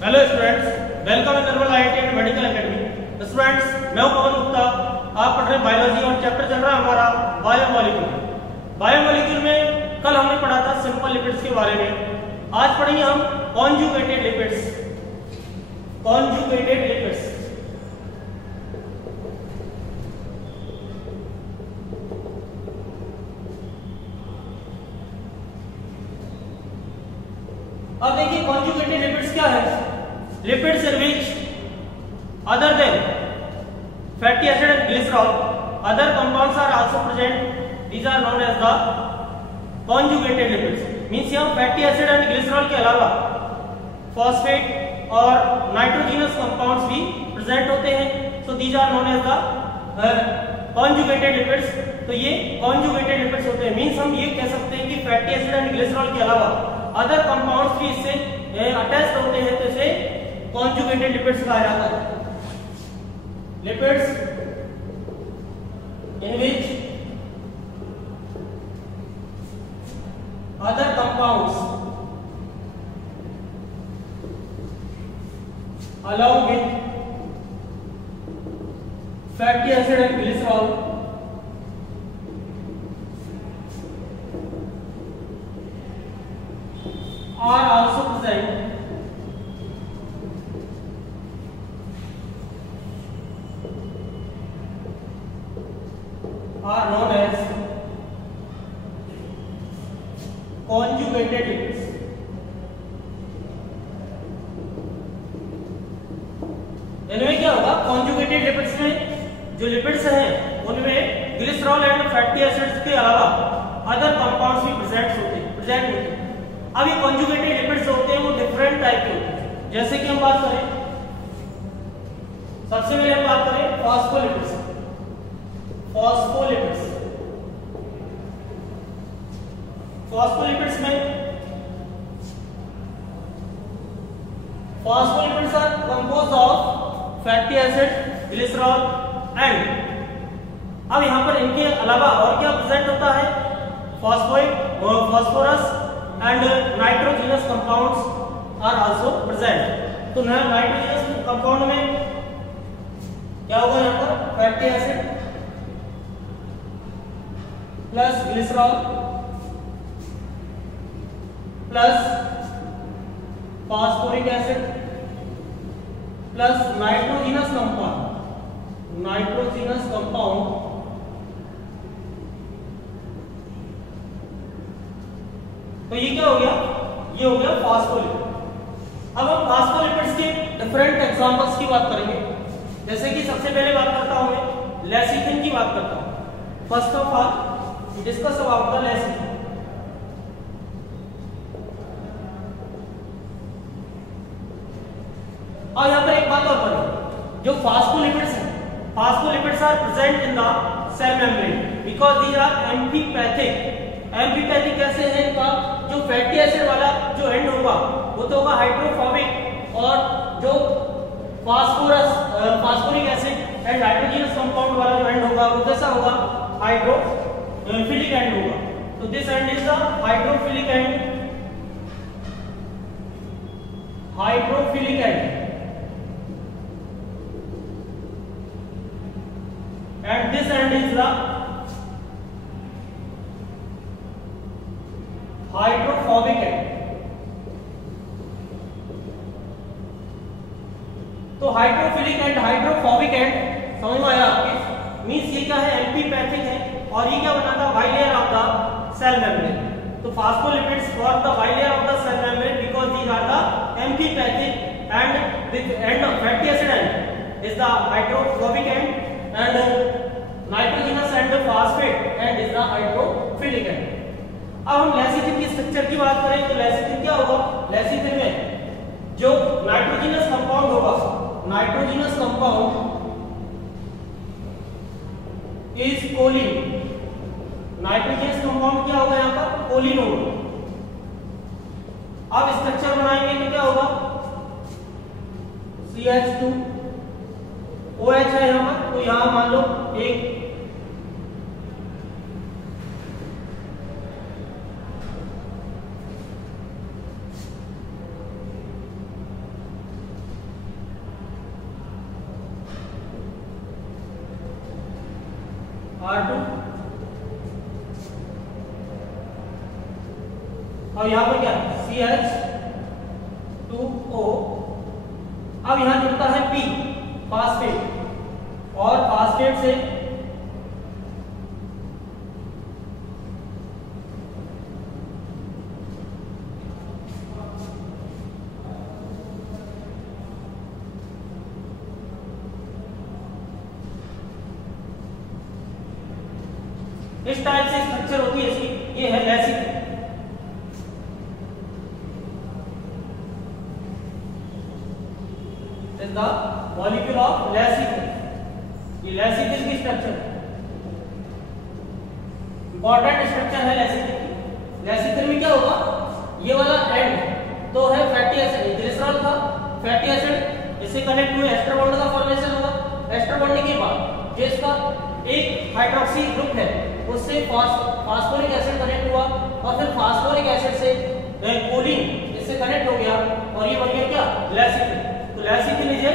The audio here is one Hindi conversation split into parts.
Hello students, welcome in Nirmal IIT and medical academy. Students, मैं हूं पवन गुप्ता। आप पढ़ रहे बायोलॉजी और चैप्टर चल रहा है हमारा बायोमोलिक्यूल। बायोमोलिक्यूल में कल हमने पढ़ा था सिंपल लिपिड्स के बारे में। आज पढ़ेंगे हम कॉन्जुगेटेड लिपिड्स। कॉन्जुगेटेड लिपिड्स अब देखिए कॉन्जुगेटेड लिपिड्स क्या है। Lipids in which other than fatty acid and glycerol other compounds are also present, these are known as the conjugated lipids. Means यहां फैटी एसिड एंड ग्लिसरॉल के अलावा फॉस्फेट और नाइट्रोजनस कंपाउंड्स भी प्रेजेंट होते हैं, so these are known as the conjugated lipids. तो ये कॉन्जुगेटेड लिपिड्स होते हैं। मींस हम ये कह सकते हैं कि फैटी एसिड एंड ग्लिसरॉल के अलावा अदर कंपाउंड्स भी इससे अटैच्ड होते हैं, तो इसे कॉन्जुगेटेड लिपिड्स कहा जाता है। Lipids in which other compounds along with fatty acid and glycerol are also present are known as conjugated lipids। इनमें क्या होगा, कॉन्जुगेटेड लिपिड्स में जो लिपिड्स हैं उनमें ग्लिसरॉल एंड फैटी एसिड्स के अलावा अदर कंपाउंड्स भी प्रेजेंट होते हैं। अब ये कॉन्जुगेटेड लिपिड्स होते हैं वो डिफरेंट टाइप के होते हैं। जैसे कि हम बात करें, सबसे पहले हम बात करें फॉस्फोलिपिड्स। फॉस्फोलिपिड्स फॉस्फोलिपिड्स में phospholipids are composed of fatty acid, glycerol and, अब यहां पर इनके अलावा और क्या प्रेजेंट होता है, phosphorus and nitrogenous compounds are also present. तो नाइट्रोजनस कंपाउंड में क्या होगा, यहां पर fatty acid plus glycerol plus phosphoric acid plus nitrogenous compound तो ये क्या हो गया, ये हो गया फॉस्फोलिपिड। अब हम फॉस्फोलिपिड्स के डिफरेंट एग्जांपल्स की बात करेंगे। जैसे कि सबसे पहले बात करता हूं मैं लेसिथिन की बात करता हूं। First of all discuss about the lecithin. और यहां पर एक बात और करें, जो फास्फोलिपिड्स हैं, phospholipids are present in the cell membrane because these are amphipathic. Amphipathic कैसे है इनका, जो फैटी एसिड वाला जो एंड होगा वो तो होगा हाइड्रोफोबिक, और जो phosphoric acid and nitrogenous compound वाला जो एंड होगा वो कैसा होगा, हाइड्रोफिलिक एंड होगा। तो this and is the hydrophilic and, hydrophilic and and this end is the hydrophobic end। तो हाइड्रोफिलिक एंड हाइड्रोफोबिक एंड समझ में आया आपके। मींस ये क्या है, एम्फीपैथिक है, और ये क्या बनाता है, bilayer of the cell membrane. तो phospholipids form the bilayer of the cell membrane because these are the amphipathic and the end of fatty acid end is the hydrophobic end and nitrogenous and phosphate and is the hydrophilic end। अब हम लेसिथिन की स्ट्रक्चर की बात करें तो लेसिथिन क्या होगा, लेसिथिन में जो नाइट्रोजनस कंपाउंड होगा, nitrogenous compound is choline. Nitrogenous compound क्या होगा, यहां पर कोलिन होगा। अब स्ट्रक्चर बनाएंगे तो क्या होगा, CH2 OH है यहां पर, तो यहां मान लो एक और यहाँ पर क्या है CH2O। अब यहाँ जुड़ता है P फास्फेट, और फास्फेट से इस टाइप से स्ट्रक्चर होती है इसकी। ये है lecithin. Is the molecule of lecithin. ये लेसिथिन की स्ट्रक्चर है, इंपॉर्टेंट स्ट्रक्चर है लेसिथिन की। लेसिथिन में क्या होगा, ये वाला एंड तो है फैटी एसिड, ग्लिसरॉल था फैटी एसिड, इससे कनेक्ट हुए एस्टर बॉन्ड का फॉर्मेशन होगा। एस्टर बॉन्ड के बाद जो इसका एक हाइड्रोक्सी ग्रुप है उससे फास्फोरिक एसिड कनेक्ट हुआ, और फिर फास्फोरिक एसिड से कोलिन इससे कनेक्ट हो गया, और ये बन गया क्या लेसिथिन। तो lecithin is a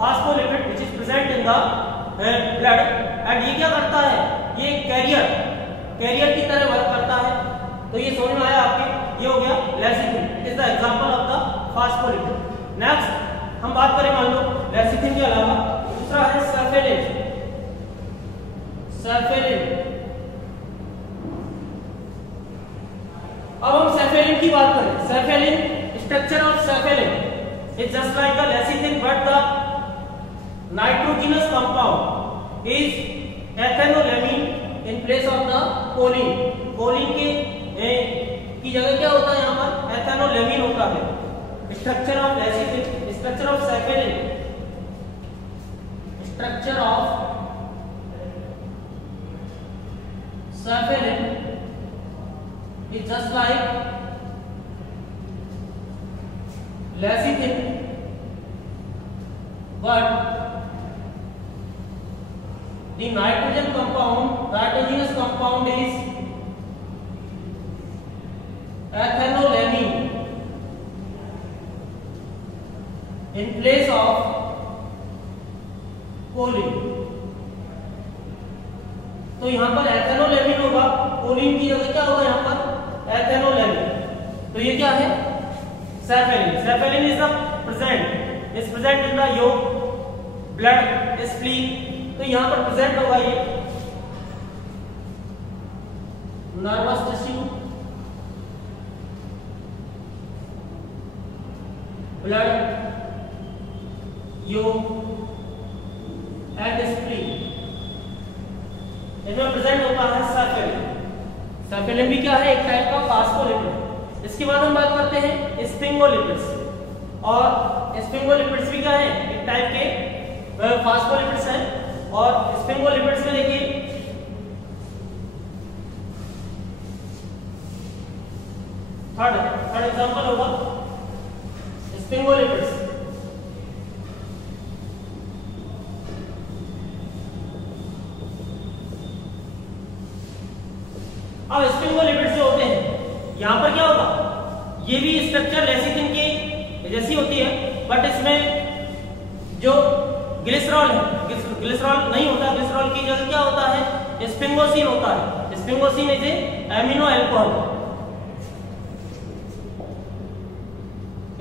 phospholipid which is present in the blood, and ये क्या करता है, ये कैरियर की तरह वर्क करता है। तो ये समझ में आया आपके, ये हो गया lecithin, it is the example of the phospholipid. Next हम बात करें मान लो लेसिथिन के अलावा दूसरा है सल्फेनिल। अब हम सेफेलिन की बात करें। Cephalin, structure of cephalin is just like the lecithin, but the nitrogenous compound is ethanolamine in place of the choline. Choline के की जगह क्या होता है, यहाँ पर एथेनोलेमिन होता है। Structure of lecithin, structure of cephalin, structure of cephalin is just like lecithin, but the nitrogenous compound is ethanolamine in place of choline। तो यहाँ पर एथेनोलेमिन होगा, कोलिन की जगह क्या होगा यहाँ पर एथेनोलेमिन। तो ये क्या है सेफेलिन। सेफेलिन इज प्रेजेंट इन द योग, ब्लड, स्प्लीन। तो यहाँ पर प्रेजेंट होगा ये नर्वस टिश्यू, ब्लड, योग एंड स्प्लीन, इनमें प्रेजेंट होता है सेफेलिन। सेफेलिन भी क्या है, एक टाइप का फास्फोलिपिड। इसके बाद हम बात करते हैं स्फिंगोलिपिड्स, और स्फिंगोलिपिड्स भी क्या है, एक टाइप के फास्फोलिपिड्स हैं। और स्फिंगोलिपिड्स में देखिए थर्ड एग्जांपल होगा स्फिंगोलिपिड्स। अब स्फिंगोलिपिड्स जो होते हैं, यहां पर क्या होगा, ये भी स्ट्रक्चर लेसिथिन के जैसी होती है, बट इसमें जो ग्लिसरॉल है, ग्लिसरॉल नहीं होता, ग्लिसरॉल की जगह क्या होता है, स्फिंगोसिन होता है। Sphingosine is a amino alcohol.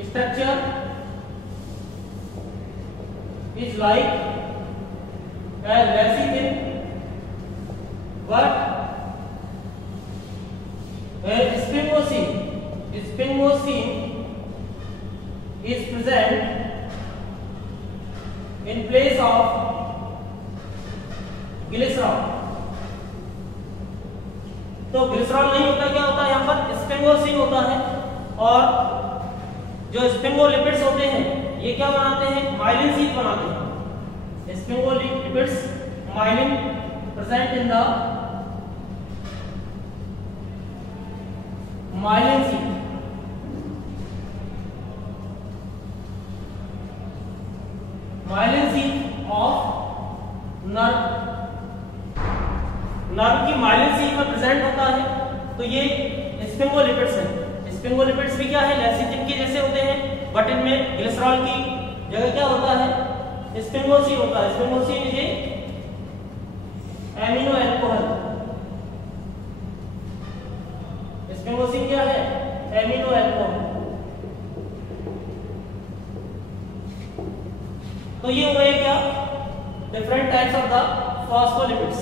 Structure is like lecithin, but Sphingosine is present in place of glycerol। तो ग्लिसरॉल नहीं होता, क्या होता है यहाँ पर स्फिंगोसिन होता है। और जो स्फिंगोलिपिड्स होते हैं ये क्या बनाते हैं, माइलिन शीथ बनाते हैं। Sphingolipids myelin present in the myelin sheath. Myelin sheath of nerve की माइलिन शीथ में प्रेजेंट होता है। तो ये स्फिंगोलिपिड्स है। स्फिंगोलिपिड्स भी क्या है, लेसिथिन के जैसे होते हैं, बट इनमें ग्लिसरॉल की जगह क्या होता है, स्फिंगोसिन होता है। Sphingosine is amino alcohol. Sphingosine क्या है, एमिनो एल्कोहल। तो ये हो गए क्या, different types of the phospholipids.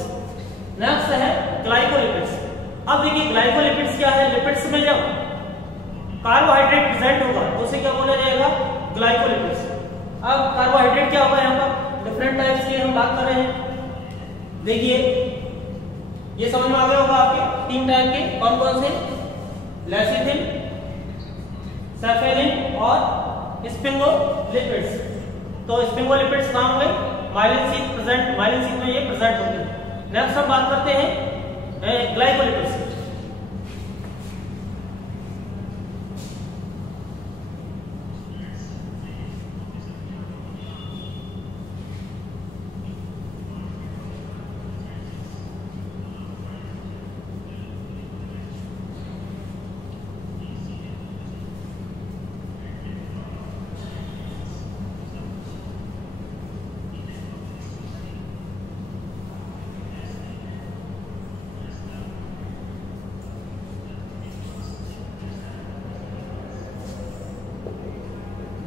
Next है ग्लाइकोलिपिड्स। अब देखिए ग्लाइकोलिपिड्स क्या है, लिपिड्स में जब कार्बोहाइड्रेट प्रेजेंट होगा तो उसे क्या बोला जाएगा, ग्लाइकोलिपिड्स। अब कार्बोहाइड्रेट क्या होगा, यहाँ पर डिफरेंट टाइप्स की हम बात कर रहे हैं। देखिए ये समझ में आ गया होगा आपके, 3 टाइप के कौन कौन से, लेसिथिन, सेफेलिन और स्पिंगोलिपिड्स। तो स्पिंगोलिपिड्स कहाँ होंगे, myelin sheath present, myelin sheath में ये प्रेजेंट होंगे। नेक्स्ट हम बात करते हैं glycolipids.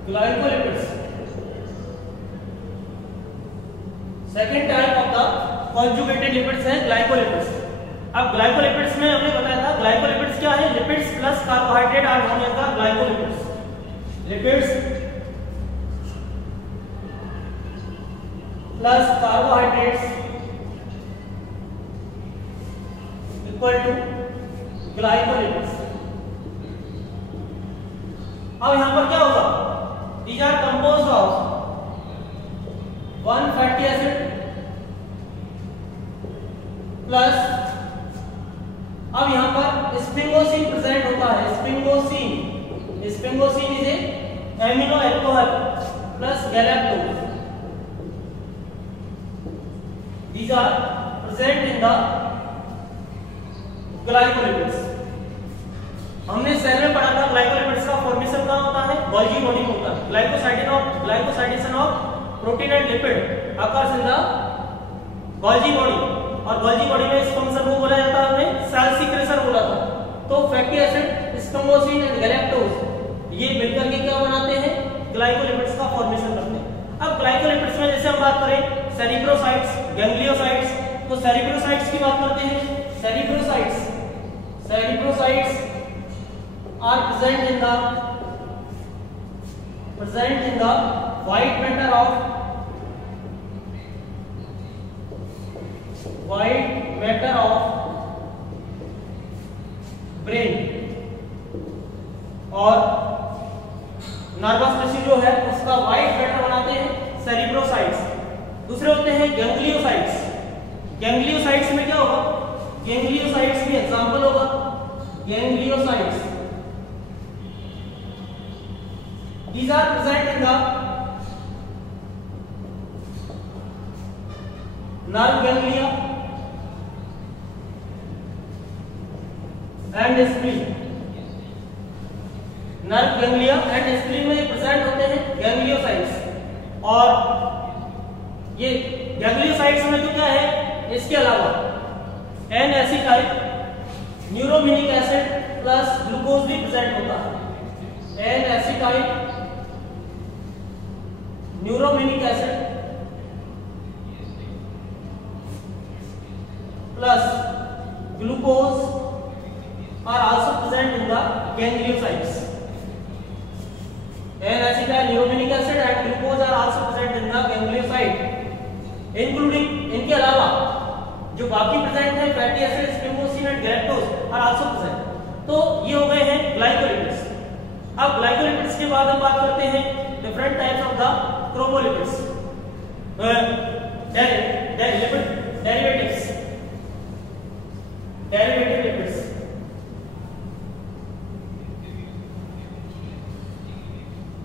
Glycolipids second type of the conjugated lipids है ग्लाइकोलिपिड्स। अब ग्लाइकोलिपिड्स में हमने बताया था, ग्लाइकोलिपिड्स क्या है, lipids plus carbohydrate are known as the glycolipids. Lipids plus carbohydrates equal to glycolipids. अब यहां पर क्या होगा, these are composed of one fatty acid plus, अब यहां पर स्पिंगोसिन प्रेजेंट होता है। Sphingosine is a amino alcohol plus galactose. these are present in the glycolipids. हमने सेल में पढ़ा था ग्लाइकोलिपिड्स का फॉर्मेशन कहां होता है, गोल्गी बॉडी में होता है। Glycosidation of protein and lipid occurs in the Golgi body, और गोल्गी बॉडी में इस फंक्शन को बोला जाता है, हमने सेल सीक्रेशन बोला था। तो fatty acid, sphingosine and galactose ये मिलकर के क्या बनाते हैं, ग्लाइकोलिपिड्स का फॉर्मेशन करते हैं। अब ग्लाइकोलिपिड्स में जैसे हम बात करें सेरिब्रोसाइट्स, गैंग्लियोसाइट्स, तो सेरिब्रोसाइट्स की बात करते हैं। सेरिब्रोसाइट्स are present in the white matter of brain, और नर्वस टिश्यू जो है उसका व्हाइट मैटर बनाते हैं सेरिब्रोसाइट्स। दूसरे होते हैं गैंग्लियोसाइट्स। गैंग्लियोसाइट्स में क्या होगा, गैंग्लियोसाइट्स में एग्जांपल होगा गैंग्लियोसाइट्स। These are present in the nerve ganglia and spleen। Nerve ganglia and spleen में प्रेजेंट होते हैं गैंग्लियोसाइट्स। और ये गैंग्लियोसाइट्स में तो क्या है, इसके अलावा N acetyl neuraminic acid plus glucose भी प्रेजेंट होता है। N acetyl neuraminic acid plus glucose are also present in the gangliosides. N-acetyl neuraminic acid and glucose are also present in the ganglioside, including इनके अलावा जो बाकी प्रेजेंट है fatty acid, sphingosine and galactose are also present. तो ये हो गए हैं ग्लाइकोलिपिड्स। अब ग्लाइकोलिपिड्स के बाद हम बात करते हैं different types of the chromolipids, derivatives, derivative lipids.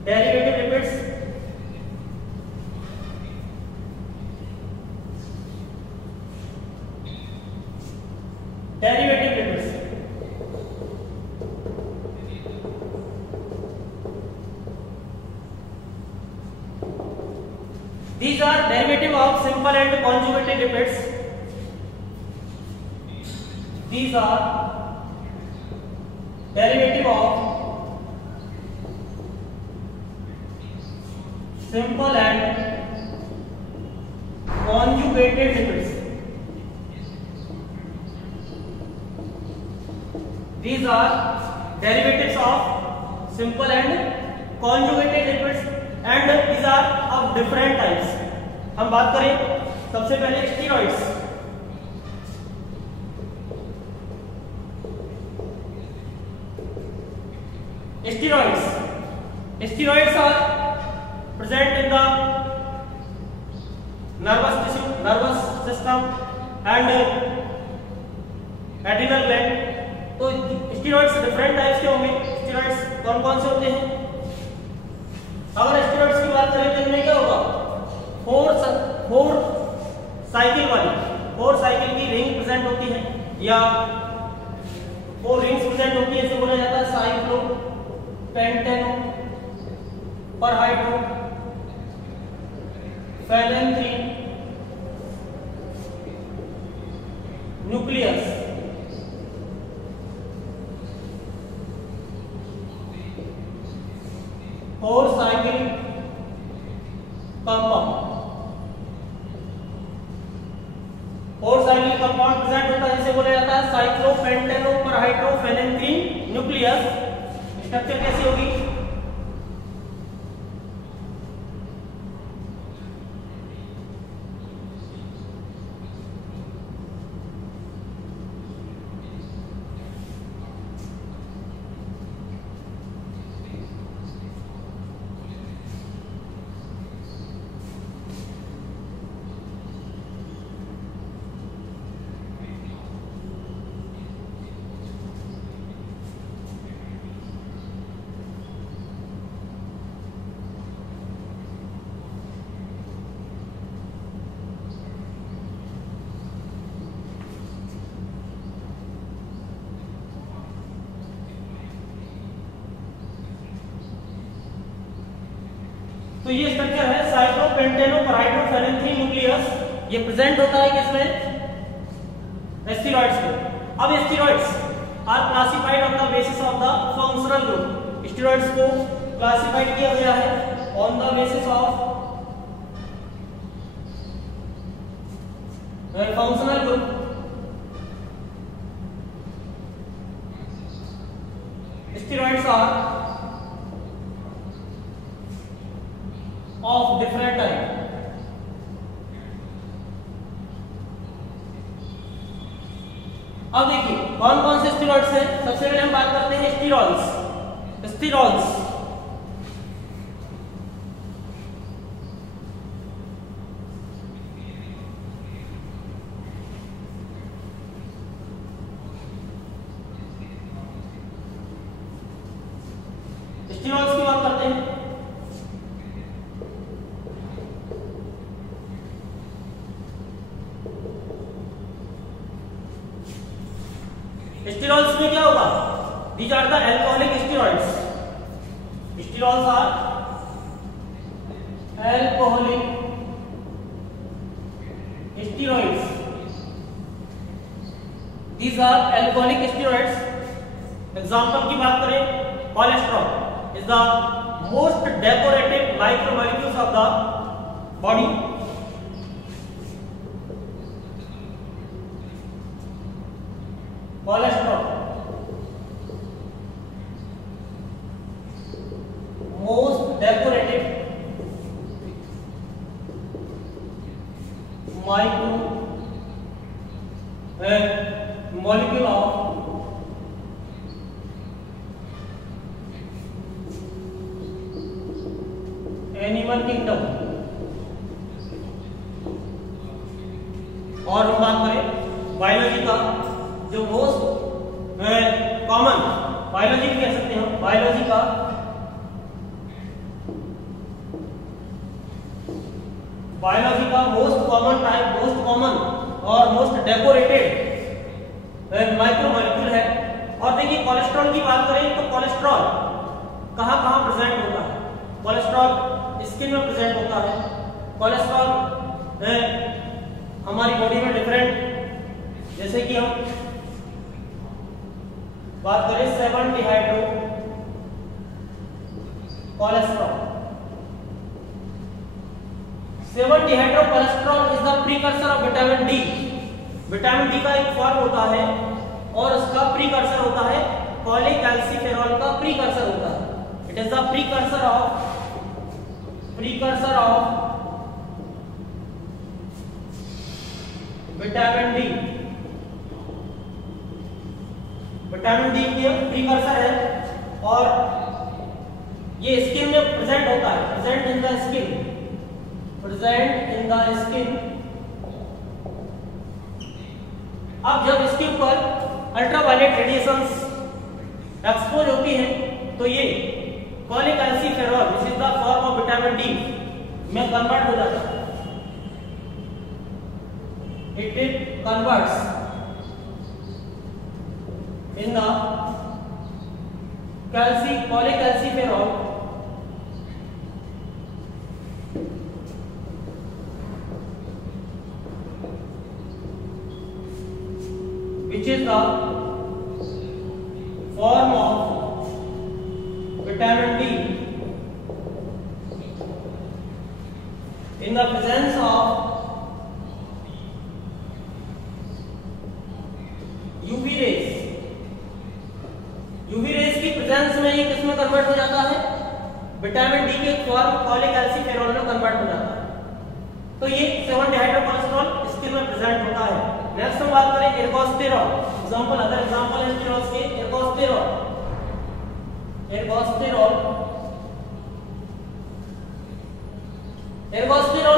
Derivative lipids derivative lipids these are derivative of simple and conjugated lipids. These are derivative of simple and conjugated lipids. These are derivatives of simple and conjugated lipids and these are of different types. हम बात करें सबसे पहले steroids. Steroids are present in the nervous tissue, nervous system and adrenal gland. तो स्टेरॉइड्स डिफरेंट टाइप्स के होंगे. स्टेरॉइड्स कौन कौन से होते हैं? अगर स्टेरॉइड्स की बात करें तो इनमें क्या होगा? फोर साइकिल की रिंग प्रेजेंट होती है या 4 रिंग्स प्रेजेंट होती है. इसे बोला जाता है cyclo pentano perhydro phenanthrene nucleus. Four cycle compound present होता है जिसे बोला जाता है साइक्लोपेंटेनो परहाइड्रो फैलेंथ्रीन न्यूक्लियस. स्ट्रक्चर कैसी होगी? तो ये स्ट्रक्चर है साइक्लोपेंटेनो परहाइड्रो फैलेंथ्रीन न्यूक्लियस. ये प्रेजेंट होता है किसमें? स्टेरॉइड्स में. अब steroids are classified on the basis of the functional group. Steroids को क्लासिफाइड किया गया है on the basis of functional group. Steroids are of different type. अब देखिए कौन कौन से स्टेरॉइड्स हैं. सबसे पहले हम बात करते हैं स्टेरॉल्स. स्टेरॉल्स की बात करते हैं. स्टेरॉल्स में क्या होगा? These are the alcoholic steroids. Sterols are alcoholic steroids. These are alcoholic steroids. Example की बात करें, cholesterol is the most decorative micromolecules of the body. Cholesterol most decorative molecule of animal kingdom. और हम बात करें बायोलॉजी का, जो मोस्ट कॉमन बायोलॉजी कह सकते हैं, बायोलॉजी का most common type, most common और मोस्ट डेकोरेटेड माइक्रोमोलिक्यूल है. और देखिए कोलेस्ट्रॉल की बात करें तो कोलेस्ट्रॉल कहाँ कहाँ प्रेजेंट होता है? कोलेस्ट्रॉल स्किन में प्रेजेंट होता है. कोलेस्ट्रॉल हमारी बॉडी में डिफरेंट, जैसे कि हम बात करें 7 dehydro cholesterol, 7-dihydrocholesterol is the precursor of vitamin D. Vitamin D का एक फॉर्म होता है और उसका प्रीकर्सर होता है कॉलीकैल्सिफेरॉल का प्रीकर्सर होता है। It is the precursor of vitamin D. Vitamin D के प्रीकर्सर है और ये स्किन में प्रेजेंट होता है, प्रेजेंट इन द स्किन। अब जब इसके ऊपर अल्ट्रावायलेट रेडिएशंस एक्सपोज होती हैं तो ये cholecalciferol which is the form of vitamin D में कन्वर्ट हो जाता है। It converts in the polycalciferol which is the form of vitamin D in the presence of UV rays की प्रेजेंस में ये किसमें कन्वर्ट हो जाता है? विटामिन डी के फॉर्म कॉलीकैल्सिफेरॉल में कन्वर्ट हो जाता है। तो ये 7-dihydrocholesterol स्किन में प्रेजेंट होता है। नेक्स्ट हम बात करें एर्गोस्टेरॉल। एग्जांपल, अदर एग्जांपल है स्टेरॉइड्स के ergosterol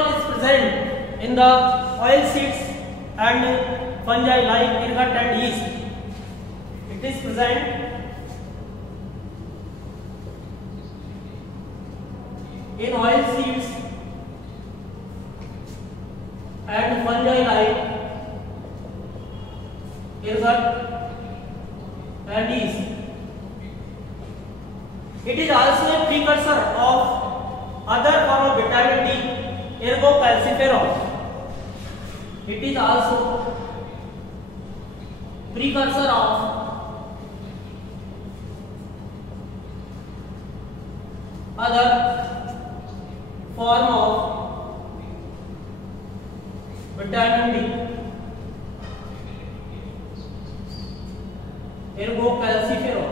is present in the oil seeds and fungi like ergot and yeast. It is present in oil seeds and fungi like ergot and yeast. It is also a precursor of other form of vitamin D, ergocalciferol. It is also precursor of other form of vitamin D, ergocalciferol.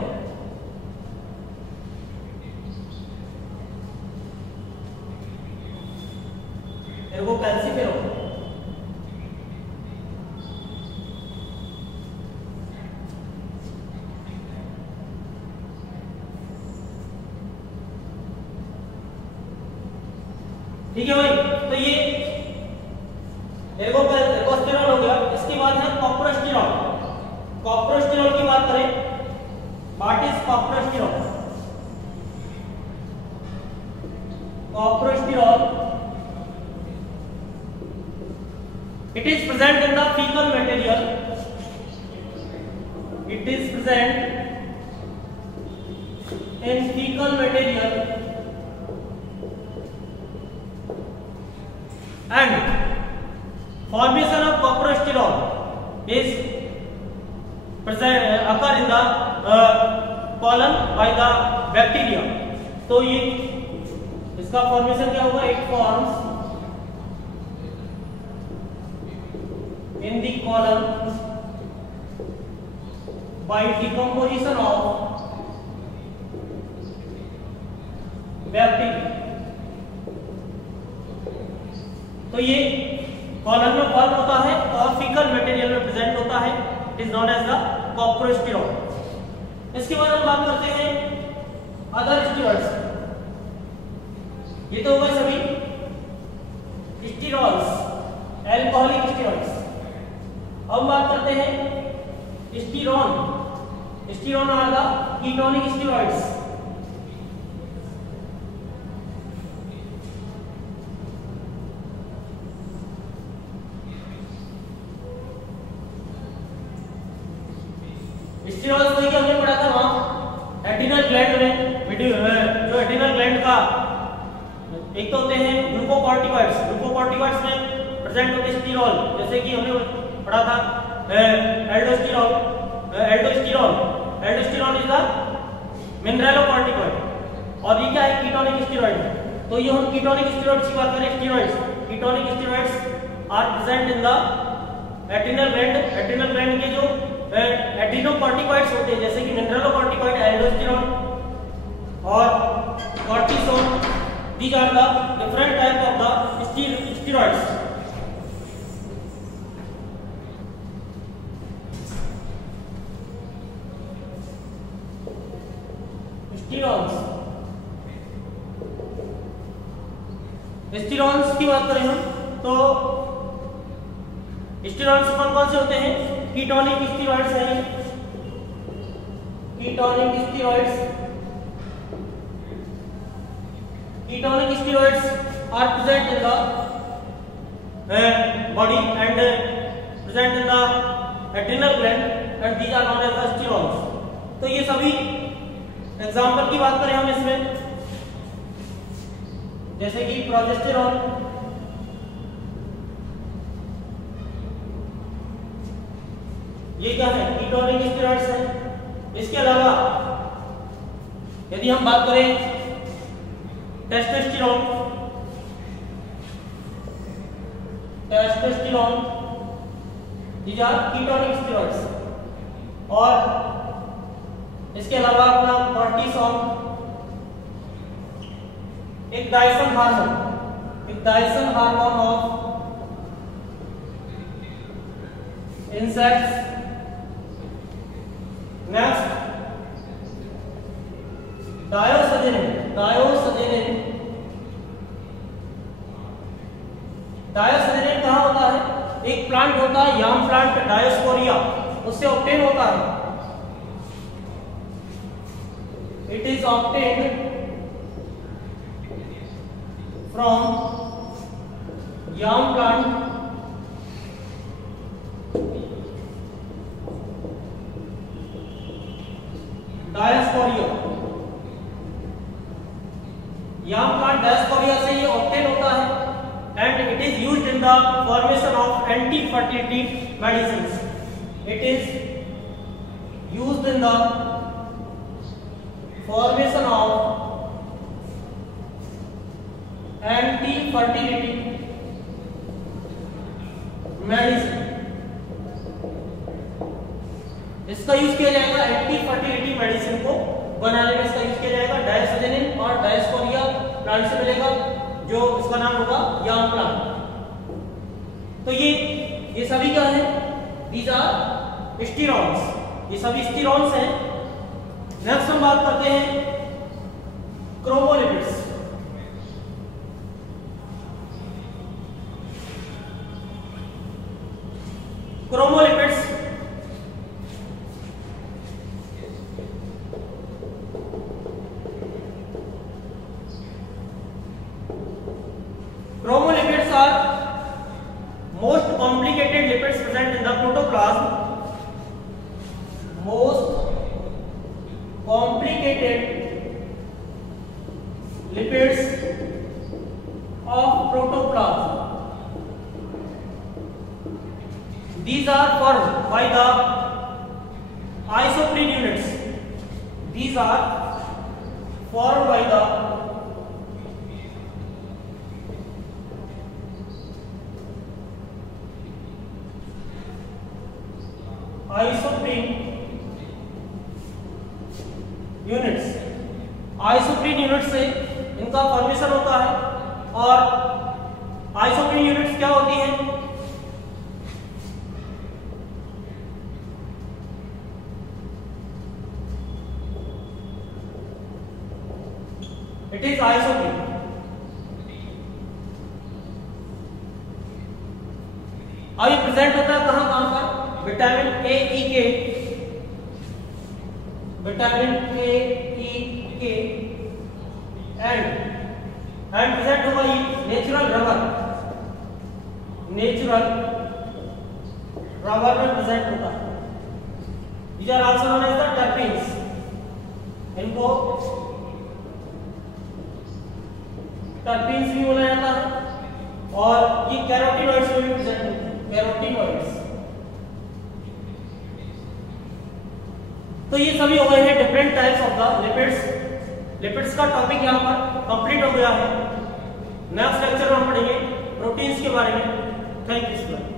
ठीक है भाई, तो ये एर्गोस्टेरॉल हो गया। इसके बाद है कॉप्रोस्टेरॉल। कॉप्रोस्टेरॉल की बात करें, what is coprosterol? Coprosterol it is present in the fecal material. It is present in fecal material and formation of copprosterol is present occur in the colon by the bacteria. तो ये इसका फॉर्मेशन क्या होगा? It forms in the colon by decomposition of bacteria. तो ये कॉलन में फॉर्म होता है और फीकल मटेरियल में प्रेजेंट होता है। It is known as the coprosterol. इसके बाद हम बात करते हैं अदर स्टेरॉइड्स। ये तो हो गए सभी स्टेरॉइड्स, अल्कोहलिक स्टेरॉइड्स। अब बात करते हैं sterone. Sterone are the ketonic steroids. Steroids को हमने पढ़ा था वहां एड्रिनल ग्लैंड में। जो एड्रिनल ग्लैंड का एक तो होते हैं ग्लूकोकॉर्टिकॉइड्स। ग्लूकोकॉर्टिकॉइड्स में प्रेजेंट होते हैं स्टीरॉल, जैसे कि हमने पढ़ा था aldosterone. Aldosterone is the mineralocorticoid और ये क्या है? Ketonic steroid. तो ये हम कीटोनिक स्टेरॉइड्स की बात करें। Ketonic steroids are present in the adrenal gland. Adrenal gland के जो एड्रिनोकॉर्टिकॉइड्स होते हैं जैसे कि मिनरलोकॉर्टिकॉइड, एल्डोस्टेरोन और cortisone, these are the different type of the steroids. Steroids की बात करें हम तो स्टेरॉइड्स कौन कौन से होते हैं? कीटोनिक स्टेरॉइड्स हैं, ketonic steroids. Ketonic steroids are present in the body and present in the adrenal gland and these are known as the steroids. तो ये सभी एग्जांपल की बात करें हम इसमें जैसे कि प्रोजेस्टेरॉन, ये क्या है? कीटोनिक स्टेरॉइड्स है। इसके अलावा यदि हम बात करें testosterone, testosterone these are ketonic steroids. और इसके अलावा अपना cortisone ecdysone hormone, ecdysone hormone of insects. Next diosgenin, diosgenin, diosgenin कहाँ होता है? एक प्लांट होता है याम प्लांट, डायोस्कोरिया, उससे ऑब्टेन होता है। It is obtained from yam plant diasporia। yam plant diasporia से ये obtain होता है and it is used in the formation of anti-fertility medicines। it is used in the formation of anti-fertility medicine. इसका यूज किया जाएगा एंटी-फर्टिलिटी मेडिसिन को बनाने में, इसका यूज किया जाएगा। डायोसजेनिन और डायोस्कोरिया प्लांट से मिलेगा जो इसका नाम होगा याम प्लांट। तो ये सभी क्या है? दीज आर स्टेरॉइड्स, ये सभी स्टेरॉइड्स हैं। नेक्स्ट हम बात करते हैं chromolipids. Chromolipids chromolipids are most complicated lipids present in the protoplasm. Most complicated lipids of protoplasm. These are formed by the isoprene units. These are formed by the isoprene units। isoprene units से इनका फॉर्मेशन होता है। और isoprene units क्या होती हैं? It is isoprene। अब ये प्रेजेंट होता है कहाँ कहाँ पर? विटामिन ए, ई के, विटामिन ए, ई के एंड प्रेजेंट होगा ये नेचुरल रबर, नेचुरल रबर में प्रेजेंट होता है। These are also known as the terpenes। इनको टर्पीन्स भी बोला जाता है। और ये कैरोटीनॉइड्स में भी प्रेजेंट होते हैं, कैरोटीनॉइड्स। तो ये सभी हो गए हैं different types of the lipids. Lipids का टॉपिक यहाँ पर कंप्लीट हो गया है। नेक्स्ट लेक्चर में हम पढ़ेंगे प्रोटीन्स के बारे में। Thank you sir.